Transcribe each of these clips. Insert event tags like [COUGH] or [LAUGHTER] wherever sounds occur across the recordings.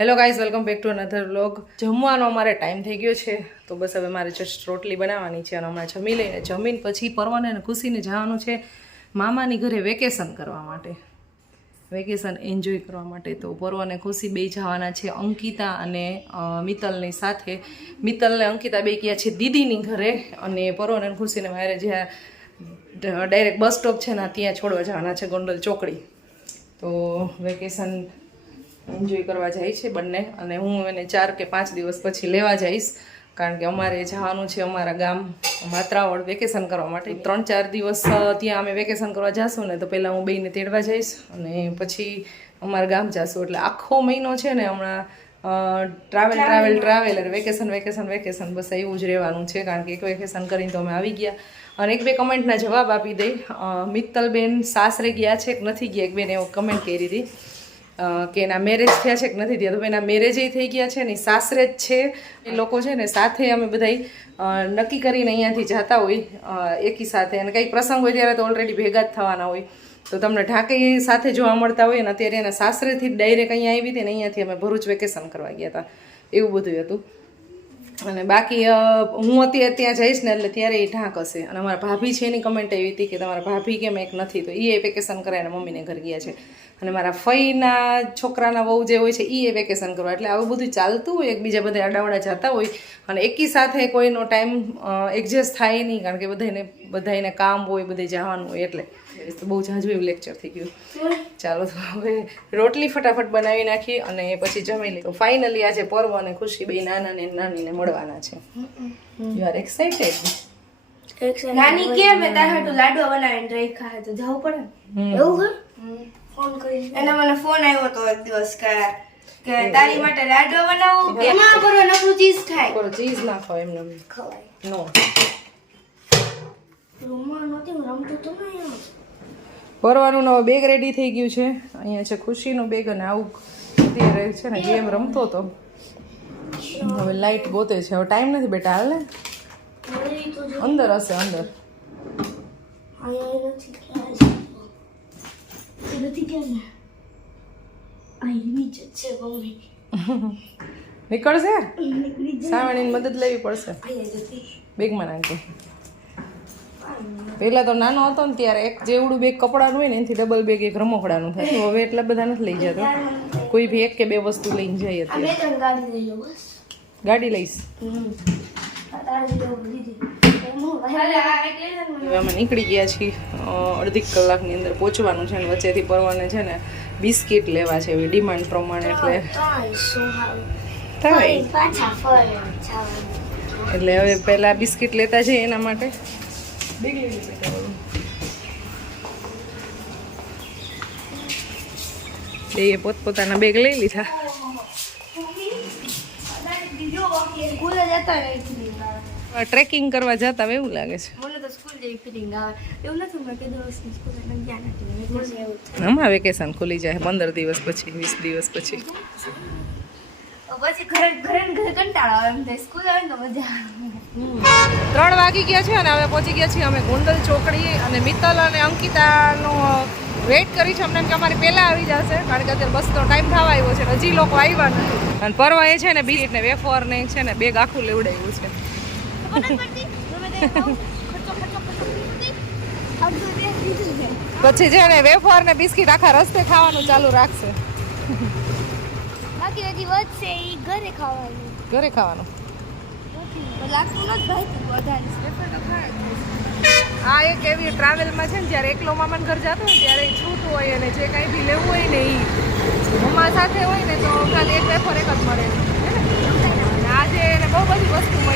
Hello guys welcome back to another vlog જમવાનો અમારે time થઈ ગયો છે, તો બસ હવે મારે જસ્ટ રોટલી બનાવવાની છે અને હમણાં જમી લઈને જમીન પછી પરવાને અને ખુશીને જવાનું છે મામાની ઘરે વેકેશન કરવા માટે. વેકેશન એન્જોય કરવા માટે. તો પર્વ ખુશી બે જવાના છે, અંકિતા અને મિત્તલની સાથે. મિત્તલ અને અંકિતા બે ગયા છે દીદીની ઘરે અને પર્વ ખુશીને મારે જ્યાં ડાયરેક્ટ બસ સ્ટોપ છે ને ત્યાં છોડવા જવાના છે ગોંડલ ચોકડી. તો વેકેશન એન્જોય કરવા જાય છે બંને અને હું એને ચાર કે પાંચ દિવસ પછી લેવા જઈશ. કારણ કે અમારે જવાનું છે અમારા ગામ માત્રાવળ વેકેશન કરવા માટે. ત્રણ ચાર દિવસ ત્યાં અમે વેકેશન કરવા જઈશું ને તો પહેલાં હું બેને તેડવા જઈશ અને પછી અમારા ગામ જઈશું એટલે આખો મહિનો છે ને હમણાં ટ્રાવેલ ટ્રાવેલ ટ્રાવેલ અને વેકેશન વેકેશન વેકેશન બસ એવું જ રહેવાનું છે. કારણ કે એક વેકેશન કરીને તો અમે આવી ગયા. અને એક બે કમેન્ટના જવાબ આપી દઈ મિત્તલબેન સાસરે ગયા છે. કે નથી ગયા. એક બેન એવો કમેન્ટ કરી હતી. કે એના મેરેજ થયા છે કે નથી થયા? તો એના મેરેજ થઈ ગયા છે ને ઈ સાસરે જ છે. એ લોકો છે ને, સાથે અમે બધાય નક્કી કરીને અહીંયાથી જતા હોય એકી સાથે. અને કંઈ પ્રસંગ હોય ત્યારે તો ઓલરેડી ભેગા જ થવાના હોય. તો તમને ઢાંકી સાથે જોવા મળતા હોય અને અત્યારે એના સાસરેથી ડાયરેક્ટ અહીંયા આવી હતી ને, અહીંયાથી અમે ભરૂચ વેકેશન કરવા ગયા હતા. એવું બધું હતું. અને બાકી હું અત્યારે ત્યાં જઈશ ને, એટલે ત્યારે એ ઢાંક હશે. અને અમારા ભાભી છે એની કમેન્ટ એવી હતી કે, તમારા ભાભી કેમ એક નથી? તો એ વેકેશન કરાય અને મમ્મીને ઘર ગયા છે. અને મારા ફઈના છોકરાના વહુ જે હોય છે એ વેકેશન કરવા. એટલે આવું બધું ચાલતું હોય એકબીજા બધા અડાવડા જતા હોય અને એકી સાથે કોઈનો ટાઈમ એડજસ્ટ થાય નહીં કારણ કે બધાને બધાને કામ હોય બધે જવાનું હોય એટલે. તો બહુ જાજુ એવું લેક્ચર થઈ ગયું. ચાલો તો હવે રોટલી ફટાફટ બનાવી નાખી અને પછી જમી લઈ તો ફાઇનલી આજે પર્વ અને ખુશી બે નાના ને નાનીને મળવાના છે. યુ આર એક્સાઇટેડ નાની કે તારે લાડવા બનાવીને રાખ્યા હે તો જવું પડે એવું હે ફોન કરી એને મને ફોન આવ્યો તો એક દિવસ કે કે તારી માટે લાડવા બનાવું કે માં કરો નકરું ચીઝ થાય કરો ચીઝ નાખો એમને ખવાય. નો. રૂમમાં નહોતી રમતો તો ને એમ ભરવાનું નવો બેગ રેડી થઈ ગયું છે. અહીંયા છે ખુશીનું બેગ અને આવું અત્યારે છે ને ગેમ રમતો હતો હવે લાઈટ ગોતે છે. હવે ટાઈમ નથી બેટા હાલ ને? તો અંદર હશે અંદર. અહીંયા નથી ને જ છે મમ્મી. નીકળશે? નીકળી સાવણીની મદદ લેવી પડશે. બેગમાં નાખજો. પહેલાં તો નાનો હતો ને ત્યારે એક જેવડું બેગ કપડાનું હોય ને એનાથી ડબલ બેગ એક રમકડાનું થાય. હવે એટલા બધા નથી લઈ જતો. કોઈ બી એક કે બે વસ્તુ લઈને જઈએ ગાડી લઈશ. હવે અમે નીકળી ગયા છીએ અડધી કલાકની અંદર પહોંચવાનું છે ને વચ્ચેથી પરવાને છે ને બિસ્કિટ લેવા છે એવી ડિમાન્ડ પ્રમાણે, એટલે એટલે હવે પહેલા બિસ્કિટ લેતા જઈએ એના માટે. એ પોતપોતાના બેગ લઈ લીધા. સ્કૂલે જતા ટ્રેકિંગ કરવા જતા હોય એવું લાગે છે. મને તો સ્કૂલ જેવી ફિલિંગ આવે. એવું નથી મેં કીધું વર્ષની સ્કૂલ એટલે ગયા નથી. મેં કીધું એવું થાય. હમણાં વેકેશન ખુલી જાય પંદર દિવસ પછી વીસ દિવસ પછી. પછી ઘરે ઘરે ઘરે કંટાળો આવે એમ થાય. સ્કૂલ આવે તો મજા ત્રણ વાગી ગયા છે અને હવે પહોંચી ગયા છીએ અમે ગોંડલ ચોકડી અને મિત્તલ અને અંકિતાનો વેઇટ કરી છે અમને કે અમારી પહેલાં આવી જશે કારણ કે અત્યારે બસનો ટાઈમ થવા આવ્યો છે હજી લોકો આવ્યા નથી. અને પરવા એ છે ને બીજી ને વેફર ને છે ને બેગ આખું લેવડાવ્યું છે. [LAUGHS] પછી છે ને વેફર ને બિસ્કિટ આખા રસ્તે ખાવાનું ચાલુ રાખશે. બાકી હજી વધશે એ ઘરે ખાવાનું. ઘરે ખાવાનું. આ એક એવી ટ્રાવેલમાં છે ને જ્યારે એકલો મામાન ઘર જતો હોય ત્યારે એ છૂટ હોય અને જે કાંઈ બી લેવું હોય ને એ મમ્મા સાથે હોય ને તો ખાલી એક વેફર એક જ મળે. છે આજે એને બહુ બધી વસ્તુ મળી.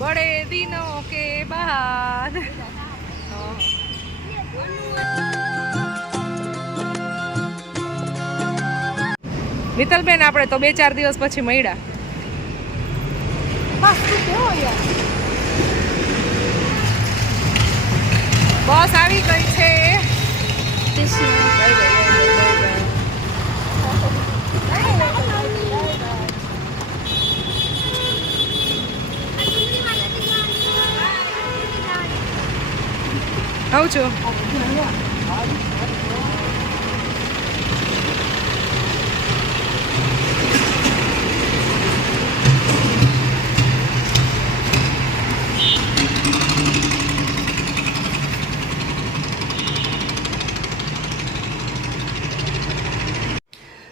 बड़े दिनों के बाद મિત્તલબેન આપણે તો બે ચાર દિવસ પછી મળ્યા બસ તું કેવો યાર બસ આવી ગઈ છે આવું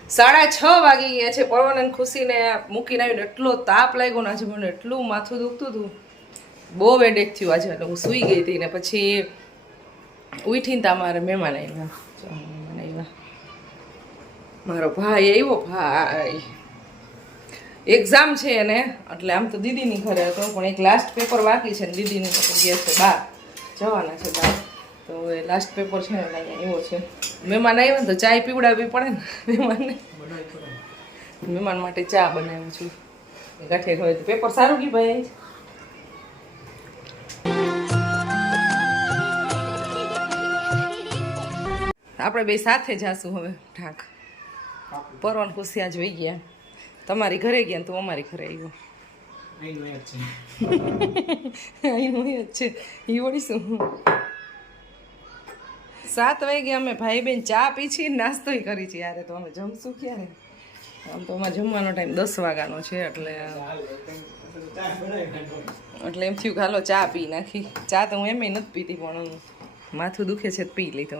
સાડા છ વાગી ગયા છે. પરવાનંદ ખુશીને મૂકીને આવીને એટલો તાપ લાગ્યો ને આજે મને એટલું માથું દુખતું હતું. બહુ વેડેક થયું આજે. હું સૂઈ ગઈ હતી ને પછી ઉઠીને તા મારે મહેમાન આવ્યા. મહેમાન આવ્યા. મારો ભાઈ આવ્યો ભાઈ. એક્ઝામ છે એને એટલે આમ તો દીદીની ઘરે હતો પણ એક લાસ્ટ પેપર બાકી છે ને દીદીની તો ગયા છે બહાર. જવાના છે બહાર. તો એ લાસ્ટ પેપર છે ને અહીંયા એવો છે. મહેમાન આવ્યો ને તો ચાય પીવડાવવી પડે ને મહેમાનને. મહેમાન માટે ચા બનાવું છું. ગાંઠે હવે તો પેપર સારું કી ભાઈ? આપણે બે સાથે જાશું હવે, ઢાક. પરવાન ખુશિયા જોઈ ગયા. તમારી ઘરે ગયા તું અમારી ઘરે આવ્યો. અહીંનું જ છે. એ વળીશું સાત વાગે અમે ભાઈ બેન ચા પી છીએ નાસ્તોય કરી છીએ યારે તો અમે જમશું ક્યારે? આમ તો અમારે જમવાનો ટાઈમ દસ વાગ્યાનો છે, એટલે એટલે એમ થયું હાલો ચા પી નાખી. ચા તો હું એમ નથી પીતી, પણ માથું દુખે છે પી લીધો.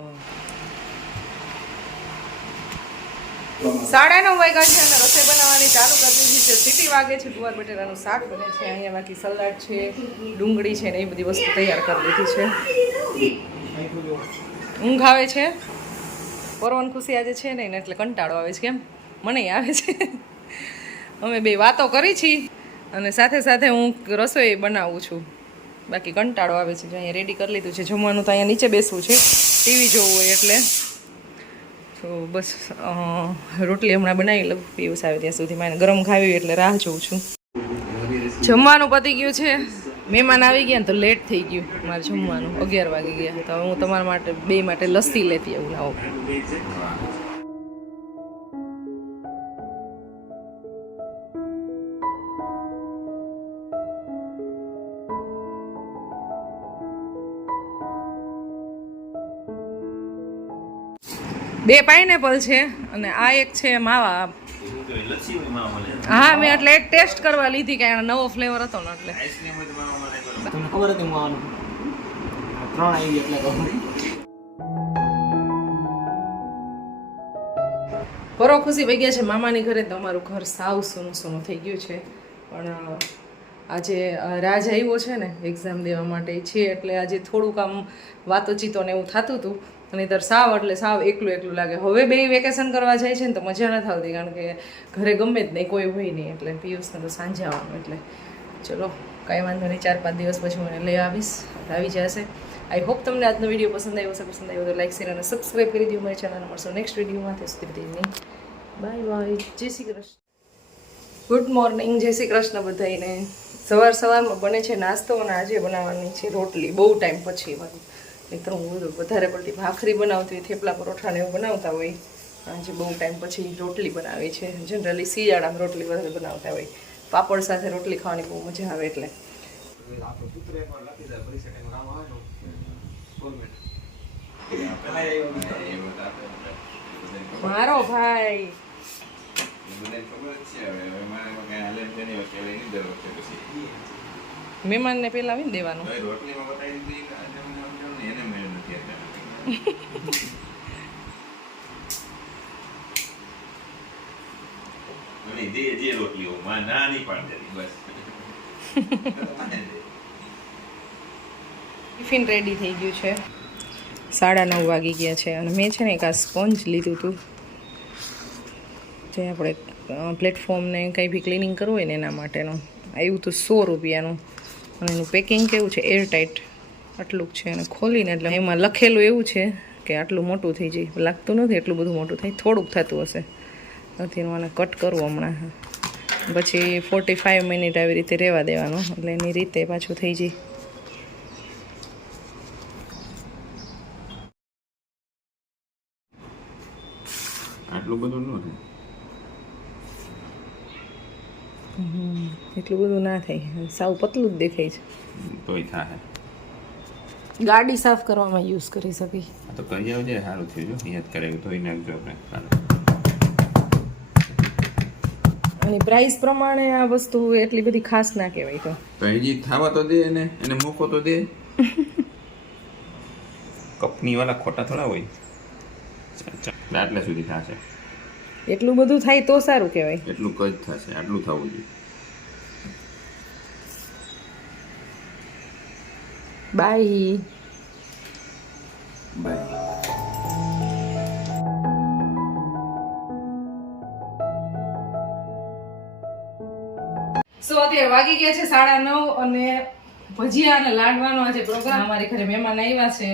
સાડા નવ વાગ્યા છે અને રસોઈ બનાવવાની ચાલુ કરી દીધી છે. સીટી વાગે છે, ગુવાર બટેટાનું શાક બને છે. અહીંયા બાકી સલાડ છે, ડુંગળી છે ને એ બધી વસ્તુ તૈયાર કરી લીધી છે. ઊંઘ આવે છે. પરવન ખુશી આજે છે નહીં એટલે કંટાળો આવે છે કેમ? મને આવે છે. અમે બે વાતો કરી છીએ અને સાથે સાથે હું રસોઈ બનાવું છું. બાકી કંટાળો આવે છે. જો અહીંયા રેડી કરી લીધું છે. જમવાનું તો અહીંયા નીચે બેસવું છે. ટીવી જોવું હોય એટલે. તો બસ રોટલી હમણાં બનાવી લઉં પીવસ આવે ત્યાં સુધી. મારે ગરમ ખાવી એટલે રાહ જોઉં છું. જમવાનું પતી ગયું છે. મહેમાન આવી ગયા ને તો લેટ થઈ ગયું. મારે જમવાનું. અગિયાર વાગી ગયા તો હું તમારા માટે, બે માટે લસ્સી લેતી આવું, લાવો. બે પાઇનેપલ છે અને આ એક છે માવા. હા મેં એટલે એક ટેસ્ટ કરવા લીધી કે એનો નવો ફ્લેવર હતો ને એટલે. તમને ખબર હતી હું ત્રણ આવી એટલે પરો ખુશી વહી ગયા છે મામાની ઘરે તો અમારું ઘર સાવ સોનું સોનું થઈ ગયું છે. પણ આજે રાજ આવ્યો છે ને એક્ઝામ દેવા માટે છે એટલે આજે થોડુંક આમ વાતોચીતો ને એવું થતું હતું. દર સાવ એટલે સાવ એકલું એકલું લાગે. હવે બે વેકેશન કરવા જાય છે ને તો મજા નથી આવતી, કારણ કે ઘરે ગમે જ નહીં, કોઈ હોય નહીં, એટલે પિયુષને તો સાંજે આવવાનું, એટલે ચલો, કાંઈ વાંધો નહીં, ચાર પાંચ દિવસ પછી હું લઈ આવીશ આવી જશે. આઈ હોપ તમને આજનો વીડિયો પસંદ આવ્યો હશે, પસંદ આવ્યો તો લાઈક શેર અને સબસ્ક્રાઈબ કરી દો. મારી ચેનલ મળશો નેક્સ્ટ વિડીયોમાં ત્યાં સુધી બાય બાય જય શ્રી કૃષ્ણ. ગુડ મોર્નિંગ જય શ્રી કૃષ્ણ બધાને સવાર સવારમાં બને છે નાસ્તો અને આજે બનાવવાની છે રોટલી. બહુ ટાઈમ પછી મારું. નહીંતર હું વધારે પડતી ભાખરી બનાવતી હોય, થેપલા પરોઠા ને એવું બનાવતા હોય. આજે બહુ ટાઈમ પછી રોટલી બનાવી છે. જનરલી શિયાળામાં રોટલી વધારે બનાવતા હોય. પાપડ સાથે રોટલી ખાવાની બહુ મજા આવે એટલે. મારો ભાઈ. મહેમાનને પહેલા આવીને દેવાનું. ટિફિન રેડી થઈ ગયું છે. સાડા નવ વાગી ગયા છે અને મેં છે ને એક આ સ્પોન્જ લીધું હતું જે આપણે પ્લેટફોર્મને કંઈ બી ક્લિનિંગ કરવું હોય ને એના માટેનું. આવ્યું હતું સો રૂપિયાનું. અને એનું પેકિંગ કેવું છે? એર ટાઈટ આટલું છે અને ખોલીને એટલે એમાં લખેલું એવું છે કે આટલું મોટું થઈ જાય. લાગતું નથી એટલું બધું મોટું થાય. થોડુંક થતું હશે. નથી મને કટ કરવું હમણાં. પછી ફોર્ટી ફાઇવ મિનિટ આવી રીતે રહેવા દેવાનું. એટલે એની રીતે પાછું થઈ જાય. આટલું બધું ન એટલું બધું ના થાય. સાવ પતલું જ દેખાય છે. તોય થાય. ગાડી સાફ કરવામાં યુઝ કરી શકી તો કરી આવજે સારું થયું જો. યાદ કરે એવું ધોઈ નાખજો આપણે. અને પ્રાઇસ પ્રમાણે આ વસ્તુ એટલી બધી ખાસ ના કહેવાય તો. ભાઈજી થાવા તો દે એને એને મોકો તો દે. [LAUGHS] કંપની વાળા ખોટા થોડા હોય. આટલા સુધી થશે. એટલું બધું થાય તો સારું કહેવાય. એટલું કજ થશે. આટલું થવું જોઈએ. બાય સો અત્યારે વાગી ગયા છે સાડા નવ અને ભજીયા અને લાડવાનો આજે પ્રોગ્રામ અમારી ઘરે મહેમાન આવ્યા છે.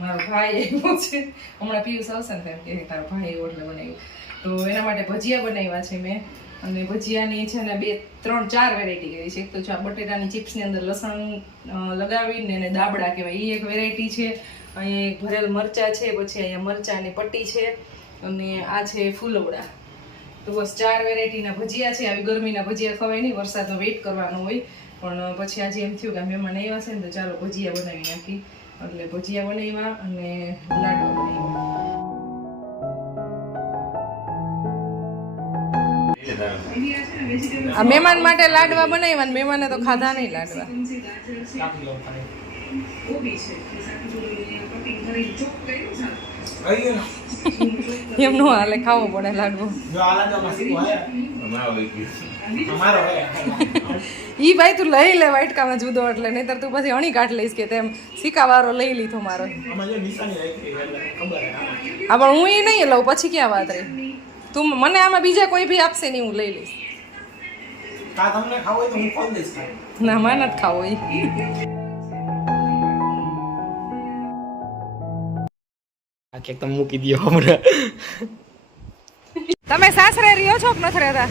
મારો ભાઈ આવ્યો છે. હમણાં પિયુષ આવશે ને તેમ કે તારો ભાઈ એટલે બનાવ્યું. તો એના માટે ભજીયા બનાવ્યા છે મેં. અને ભજીયાની છે ને બે, ત્રણ, ચાર વેરાયટી કહેવાય છે. એક તો છે બટેટાની ચિપ્સની અંદર લસણ લગાવીને એને દાબડા કહેવાય. એ એક વેરાયટી છે. અહીંયા એક ભરેલ મરચાં છે, પછી અહીંયા મરચાંની પટ્ટી છે અને આ છે ફૂલવડા. તો બસ ચાર વેરાયટીના ભજીયા છે. આવી ગરમીના ભજીયા ખવાય નહીં, વરસાદનો વેઇટ કરવાનો હોય. પણ પછી આજે એમ થયું કે મહેમાન આવ્યા છે ને તો ચાલો ભજીયા બનાવી નાખી. એટલે ભજીયા બનાવ્યા અને લાડવા બનાવ્યા. આ મહેમાન માટે લાડવા બનાવ્યા ને મહેમાને તો ખાધા નહીં લાડવા. એમ નો હાલે ખાવો પડે લાડવો. ઈ ભાઈ તું લઈ લે વાટકામાં જુદો એટલે, નહીતર તું પછી અણી કાઢ લઈશ કે તેમ સિક્કાવારો લઈ લીધો મારો. હા, પણ હું એ નહીં લઉં, પછી ક્યાં વાત રહી તું મને આમાં બીજા કોઈ ભી આપશે નહીં હું લઈ લઈશ. કા તમને ખાવું હોય તો હું ખોલી દઈશ ના મને નથી ખાવ આ કેક તમે મૂકી દો હમણાં. તમે સાસરે રહ્યો છો કે નથી રહેતા?